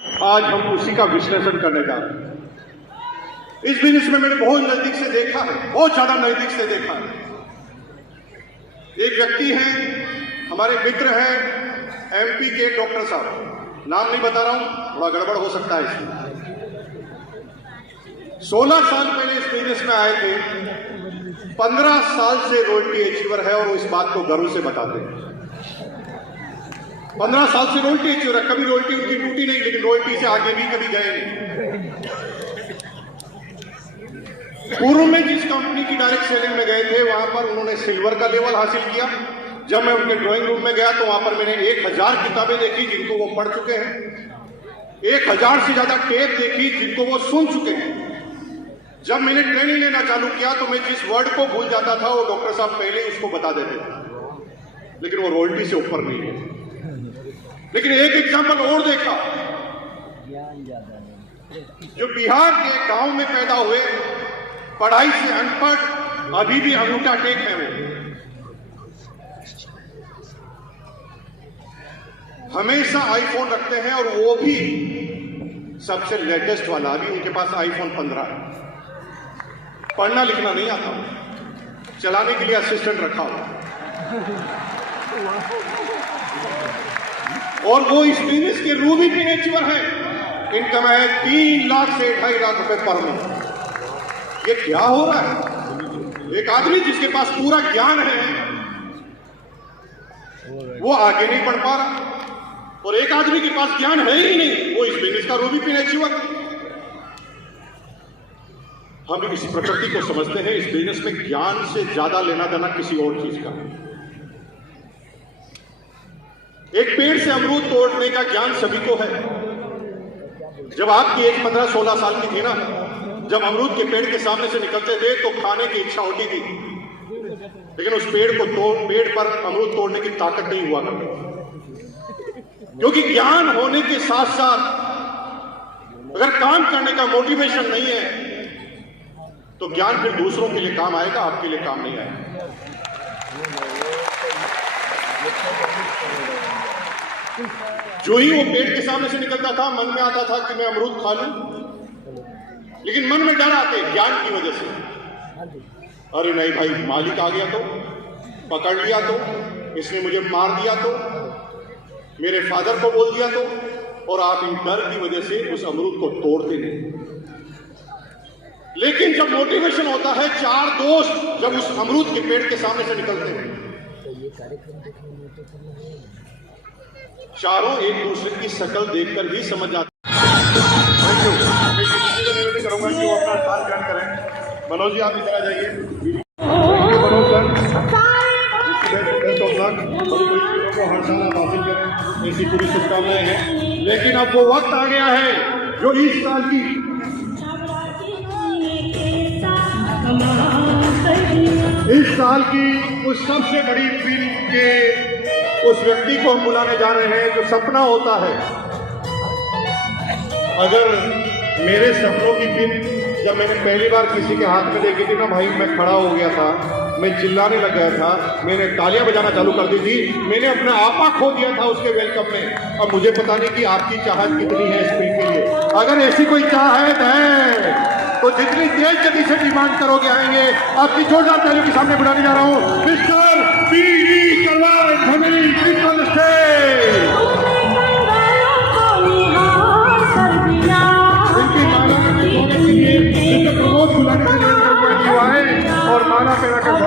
आज हम उसी का विश्लेषण करने जा रहे हैं। इस बिजनेस में मैंने बहुत नजदीक से देखा है, बहुत ज्यादा नजदीक से देखा है। एक व्यक्ति हैं, हमारे मित्र हैं, एमपी के डॉक्टर साहब, नाम नहीं बता रहा हूं, थोड़ा गड़बड़ हो सकता है इसमें। 16 साल पहले इस बिजनेस में आए थे, 15 साल से रॉयल्टी अचीवर है और वो इस बात को गर्व से बताते हैं। 15 साल से रॉयल्टी अचीवर है, कभी रॉयल्टी उनकी टूटी नहीं, लेकिन रॉयल्टी से आगे भी कभी गए नहीं। पूर्व में जिस कंपनी की डायरेक्ट सेलिंग में गए थे, वहां पर उन्होंने सिल्वर का लेवल हासिल किया। जब मैं उनके ड्राइंग रूम में गया तो वहां पर मैंने 1000 किताबें देखी जिनको वो पढ़ चुके हैं, 1000 से ज्यादा टेप देखी जिनको वो सुन चुके हैं। जब मैंने ट्रेनिंग लेना चालू किया तो मैं जिस वर्ड को भूल जाता था वो डॉक्टर साहब पहले उसको बता देते थे, लेकिन वो रॉयल्टी से ऊपर नहीं है। लेकिन एक एग्जाम्पल और देखा, जो बिहार के गांव में पैदा हुए, पढ़ाई से अनपढ़, अभी भी अंगूठा टेक है वो, हमेशा आईफोन रखते हैं और वो भी सबसे लेटेस्ट वाला। अभी उनके पास आईफोन 15 है। पढ़ना लिखना नहीं आता, चलाने के लिए असिस्टेंट रखा हुआ, और वो इस बिजनेस के रूबी पिन अचीवर है। इनकम है 3 लाख से 2.5 लाख रुपए पर मंथ। ये क्या हो रहा है? एक आदमी जिसके पास पूरा ज्ञान है वो आगे नहीं बढ़ पा रहा, और एक आदमी के पास ज्ञान है ही नहीं, वो इस बिजनेस का रूबी पिन अचीवर। हम इस प्रकृति को समझते हैं, इस बिजनेस में ज्ञान से ज्यादा लेना देना किसी और चीज का। एक पेड़ से अमरूद तोड़ने का ज्ञान सभी को है। जब आपकी एज 15-16 साल की थी ना, जब अमरूद के पेड़ के सामने से निकलते थे तो खाने की इच्छा होती थी, लेकिन उस पेड़ पर अमरूद तोड़ने की ताकत नहीं हुआ करती। क्योंकि ज्ञान होने के साथ साथ अगर काम करने का मोटिवेशन नहीं है तो ज्ञान फिर दूसरों के लिए काम आएगा, आपके लिए काम नहीं आएगा। जो ही वो पेड़ के सामने से निकलता था, मन में आता था कि मैं अमरूद खा लूं, लेकिन मन में डर आते ज्ञान की वजह से। अरे नहीं भाई, मालिक आ गया तो, पकड़ लिया तो, इसने मुझे मार दिया तो, मेरे फादर को बोल दिया तो, और आप इन डर की वजह से उस अमरूद को तोड़ते नहीं। लेकिन जब मोटिवेशन होता है, 4 दोस्त जब उस अमरूद के पेड़ के सामने से निकलते हैं, चारों एक दूसरे की शक्ल देखकर भी समझ जाते हैं। निवेदन करूंगा कि वो अपना स्थान ग्रहण करें। मनोज जी, आप इधर आ जाइए। मनोज सर, को हर साल आप हासिल करें, ऐसी पूरी शुभकामनाएं हैं। लेकिन अब वो वक्त आ गया है जो इस साल की उस सबसे बड़ी पिन के उस व्यक्ति को हम बुलाने जा रहे हैं जो सपना होता है। अगर मेरे सपनों की पिन जब मैंने पहली बार किसी के हाथ में देखी थी ना भाई, मैं खड़ा हो गया था, मैं चिल्लाने लग गया था, मैंने तालियां बजाना चालू कर दी थी, मैंने अपना आपा खो दिया था उसके वेलकम में। अब मुझे पता नहीं कि आपकी चाहत कितनी है इस पिन के लिए। अगर ऐसी कोई चाहत है तो जितनी तेज गति से डिमांड करोगे आएंगे। आपकी जोरदार तालियों के सामने बुलाने जा रहा हूं mister P Karwal family people stage. इनकी माला के लिए प्रमोद बुलाने के लिए आए और माला पेरा कर